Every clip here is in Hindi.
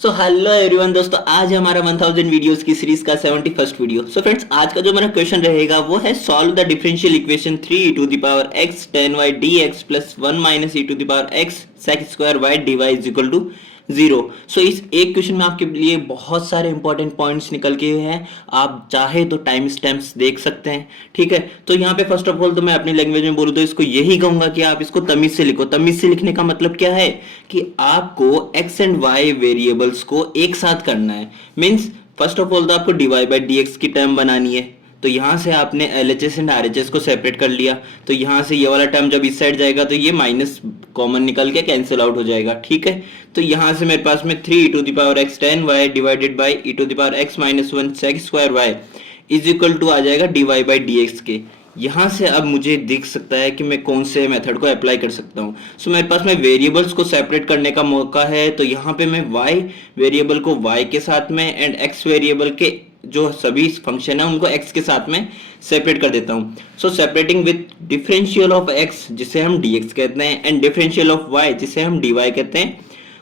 सो हेलो एवरीवन दोस्तों, आज हमारा 1000 वीडियोस की सीरीज का 71st वीडियो। सो फ्रेंड्स, आज का जो मेरा क्वेश्चन रहेगा वो है solve the differential equation 3 e to the power x tan y dx plus 1 minus e to the power x sec square y dy is equal to 0। So इस एक क्वेश्चन में आपके लिए बहुत सारे इंपॉर्टेंट पॉइंट्स निकल के हैं। आप चाहे तो टाइम स्टैम्प्स देख सकते हैं, ठीक है। तो यहाँ पे फर्स्ट ऑफ ऑल तो मैं अपनी लैंग्वेज में बोलूँ तो इसको यही कहूंगा कि आप इसको तमीज से लिखो। तमीज से लिखने का मतलब क्या है कि आपको x एंड y वेरिएबल्स को एक साथ करना है। मीन्स फर्स्ट ऑफ ऑल तो आपको dy बाई dx की टर्म बनानी है। तो यहां से आपने LHS एंड RHS को सेपरेट कर लिया। तो यहां से ये वाला टर्म जब इस साइड जाएगा तो ये माइनस कॉमन निकल के कैंसिल आउट हो जाएगा, ठीक है। तो यहां से मेरे पास में 3 e to the power x tan y divided by e to the power x minus 1 sec square y is equal to आ जाएगा dy बाई dx के। यहां से अब मुझे दिख सकता है कि मैं कौन से मेथड को अप्लाई कर सकता हूं। सो मेरे पास में वेरिएबल्स को सेपरेट करने का मौका है। तो यहां पे मैं y वेरिएबल को y के साथ में एंड x वेरिएबल के जो सभी फंक्शन है उनको x के साथ में सेपरेट कर देता हूं। So separating with differential of x जिसे हम dx कहते हैं एंड डिफरेंशियल ऑफ y जिसे हम dy कहते हैं,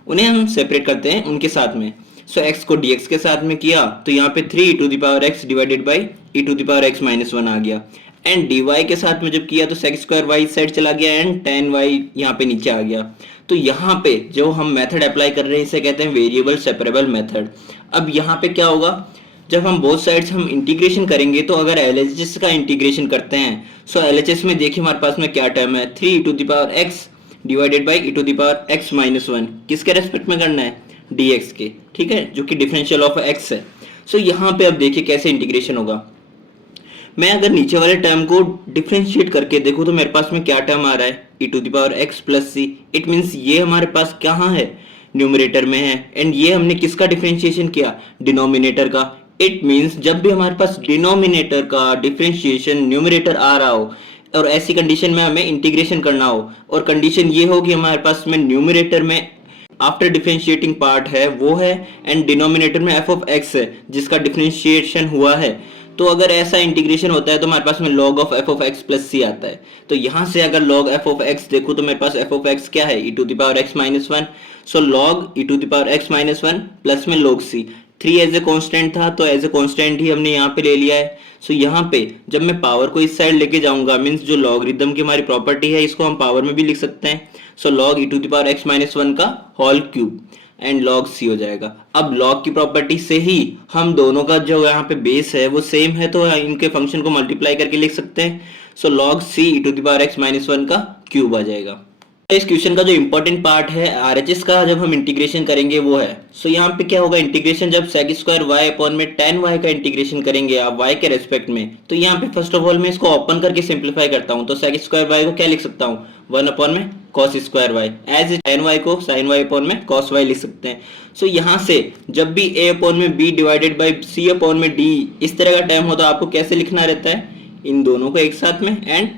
उन्हें हम सेपरेट करते हैं उनके साथ में। सो x को dx के साथ में किया तो यहाँ पे 3 e to the power x divided by e to the power x minus 1 आ गया। एंड dy के साथ में जब किया तो sec स्क्वायर y साइड चला गया एंड tan y यहाँ पे नीचे आ गया। तो यहाँ पे जो हम मेथड अप्लाई कर रहे हैं इसे कहते हैं वेरिएबल सेपरेबल मेथड। अब यहाँ पे क्या होगा, जब हम बोथ साइड्स हम इंटीग्रेशन करेंगे तो अगर LHS का इंटीग्रेशन करते हैं सो LHS में देखिए हमारे पास में क्या टर्म है 3 e to the power x divided by e to the power x minus 1 किसके रेस्पेक्ट में करना है, dx के, ठीक है, जो कि डिफरेंशियल ऑफ x है। सो यहाँ पे अब देखिए कैसे इंटीग्रेशन होगा। मैं अगर नीचे वाले टर्म को डिफरेंशिएट करके देखूं तो मेरे पास में क्या टर्म आ रहा है e to the power x plus C. It means ये हमारे पास कहाँ है, न्यूमरेटर में है। एंड ये हमने किसका डिफरेंशिएशन किया, डिनोमिनेटर का। इट मीन्स जब भी हमारे पास डिनोमिनेटर का डिफरेंशिएशन न्यूमरेटर आ रहा हो और ऐसी कंडीशन में हमें इंटीग्रेशन करना हो और कंडीशन ये हो कि हमारे पास में न्यूमरेटर में आफ्टर डिफरेंशिएटिंग पार्ट है वो है एंड डिनोमिनेटर में f ऑफ x है जिसका डिफरेंशिएशन हुआ है, तो अगर ऐसा इंटीग्रेशन होता है तो हमारे पास में log of f of x plus C आता है। तो यहां से अगर log f ऑफ x देखूं तो मेरे पास f ऑफ x क्या है, e to the power x minus 1। So log e to the power x minus 1 plus में log c। 3 as a constant था तो एज ए कॉन्स्टेंट ही हमने यहाँ पे ले लिया है। सो यहाँ पे जब मैं पावर को इस साइड लेके जाऊंगा मीन्स जो लॉगरिथम की हमारी प्रॉपर्टी है इसको हम पावर में भी लिख सकते हैं। So log e to the power x minus 1 का whole cube and log c हो जाएगा। अब log की प्रॉपर्टी से ही हम दोनों का जो यहाँ पे बेस है वो सेम है तो इनके फंक्शन को मल्टीप्लाई करके लिख सकते हैं। So log c e to the power x minus 1 का क्यूब आ जाएगा। इस क्वेश्चन का जो इंपॉर्टेंट पार्ट है RHS का जब हम इंटीग्रेशन करेंगे वो है। सो यहाँ पे क्या होगा, इंटीग्रेशन जब sec स्क्वायर y अपॉन में tan y का इंटीग्रेशन करेंगे आप y के रेस्पेक्ट में, तो यहाँ पे फर्स्ट ऑफ ऑल मैं इसको ओपन करके सिंप्लीफाई करता हूँ। तो sec स्क्वायर y को क्या लिख सकता हूँ, 1 अपॉन में cos square y as tan y को sin y अपॉन में cos y लिख सकते हैं। सो यहाँ से जब भी a अपॉन में b divided by c upon में d इस तरह का टर्म हो तो आपको कैसे लिखना रहता है, इन दोनों को एक साथ में एंड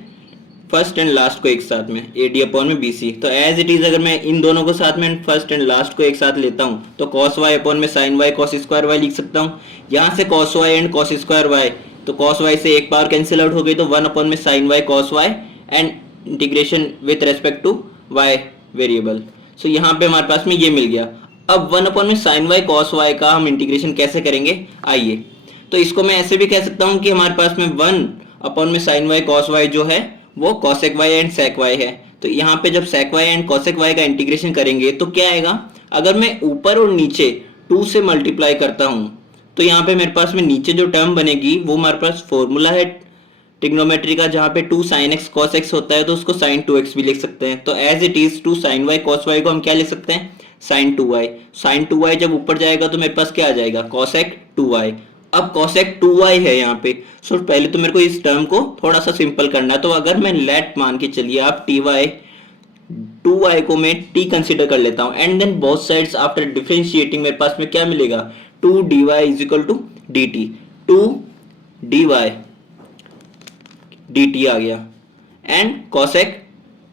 फर्स्ट एंड लास्ट को एक साथ में AD अपॉन में BC। तो एज इट इज अगर मैं इन दोनों को साथ में फर्स्ट एंड लास्ट को एक साथ लेता हूं तो cos y अपॉन में sin y cos square y लिख सकता हूं। यहां से cos y and cos square y, तो cos y से एक पावर कैंसिल आउट हो गई तो 1 अपॉन में sin y cos y and integration with respect to y variable. So यहाँ पे हमारे पास में ये मिल गया। अब 1 अपॉन में sin y cos y का हम इंटीग्रेशन कैसे करेंगे, आइए। तो इसको मैं ऐसे भी कह सकता हूँ कि हमारे पास में 1 अपॉन में sin y cos y जो है वो cosec y and sec y है। तो यहाँ पे जब sec y and cosec y का इंटीग्रेशन करेंगे तो क्या आएगा, अगर मैं ऊपर और नीचे 2 से मल्टीप्लाई करता हूं तो यहाँ पे मेरे पास में नीचे जो टर्म बनेगी वो हमारे पास फॉर्मूला है ट्रिग्नोमेट्री का जहाँ पे 2 sin x cos x होता है तो उसको sin 2x भी लिख सकते हैं। तो as it is 2 sin y cos y को हम क्या लिख सकते हैं, sin 2y। sin 2y जब ऊपर जाएगा तो मेरे पास क्या आ जाएगा, cosec 2y। अब cosec 2y है यहाँ पे। सो पहले तो मेरे को इस टर्म को थोड़ा सा सिंपल करना है। तो अगर मैं लेट मान के चलिए आप ty 2y को मैं t कंसीडर कर लेता हूँ and then both sides after differentiating मेरे पास में क्या मिलेगा, 2 dy is equal to dt। 2 dy dt आ गया and cosec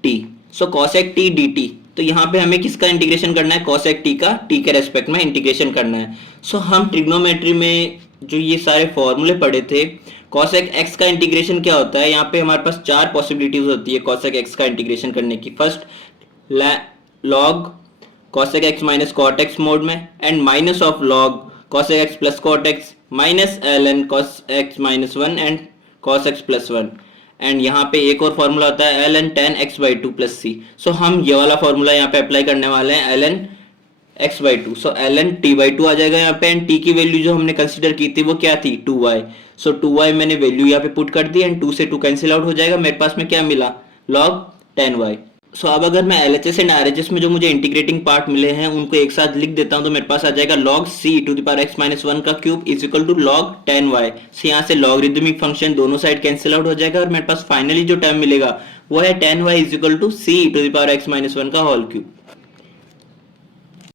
t। So cosec t dt। तो यहाँ पे हमें किसका इंटीग्रेशन करना है, cosec t का t के रेस्पेक्ट में इंटीग्रेशन करना है। सो हम ट्रिग्नोमेट्री में जो ये सारे फॉर्मूले पढ़े थे, cosec x का इंटीग्रेशन क्या होता है, यहाँ पे हमारे पास 4 पॉसिबिलिटीज होती है cosec x का इंटीग्रेशन करने की। First log cosec x minus cot x mod में and minus of log cosec x plus cot x minus ln cos x minus 1 and cos x plus 1 and यहाँ पे एक और फॉर्मूला होता है ln tan x by 2 plus c। सो हम ये वाला फॉर्मूला यहाँ पे अप्लाई करने वाले हैं ln x by 2। So ln t by 2 आ जाएगा यहाँ पे एंड t की वैल्यू जो हमने कंसीडर की थी वो क्या थी 2y। सो 2y मैंने वैल्यू यहाँ पे पुट कर दी एंड 2 से 2 कैंसिल आउट हो जाएगा, मेरे पास में क्या मिला log 10y। सो अब अगर मैं LHS एंड RHS में जो मुझे इंटीग्रेटिंग पार्ट मिले हैं उनको एक साथ लिख देता हूं तो मेरे पास आ जाएगा log c to the power x minus 1 का cube is equal to log 10y। So यहाँ से लॉगरिदमिक फंक्शन दोनों साइड कैंसिल आउट हो जाएगा और मेरे पास फाइनली जो टर्म मिलेगा वो है 10y is equal to c to the power x minus 1 का होल क्यूब।